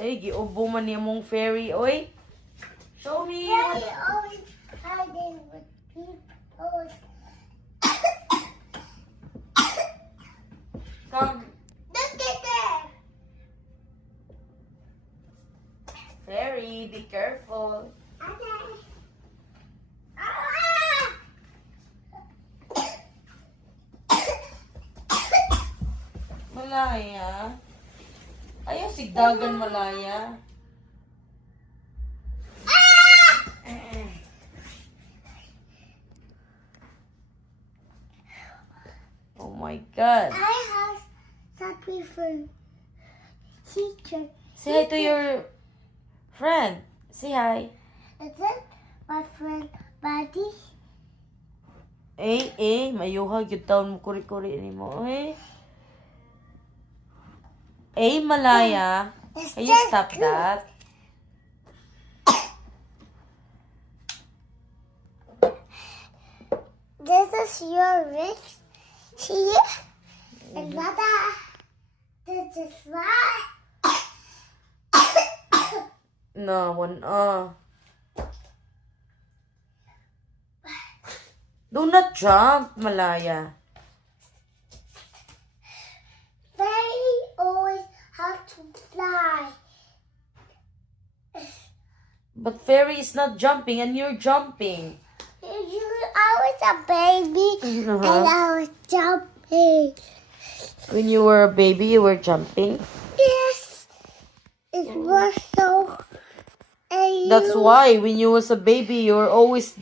Ay, giubo man niya mong fairy, oy. Show me. Daddy always hiding with people. Come, Look at there. fairy, be careful. Okay. Malaya. Ayaw sigdagan malaya. Eh. Oh my God. I have something for teacher. Say hi to your friend. Say hi. Is it my friend Buddy? Eh, eh, mayuha gyud taon mo kuri-kuri ni mo. Eh. Eh, Malaya. Can you stop that? This is your wrist here. Another. This is right. No, one, uh. Do not jump, Malaya. They always have to fly. But Fairy is not jumping and you're jumping. You, I was a baby and Uh-huh. I was jumping. When you were a baby, you were jumping. Yes, it was so. And That's why when you was a baby, you were always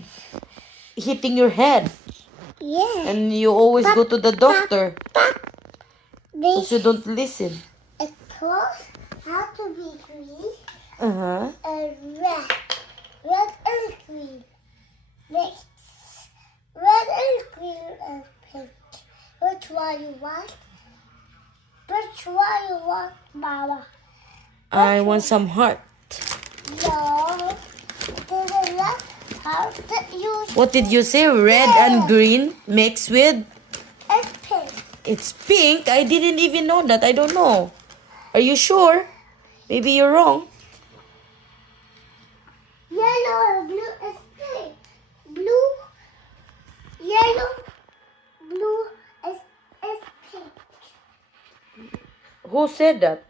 hitting your head. Yeah. And you always go to the doctor because you don't listen. it clothes have to be green Uh-huh. and red. Red and green. Next, red and green and pink. Which one you want? Which one you want, Mama? I want some heart. No. This is not how to use What did you say? Red and green mixed with? and pink. It's pink. I didn't even know that. I don't know. Are you sure? Maybe you're wrong. Yellow and blue is pink. Blue, yellow, blue is, is pink. Who said that?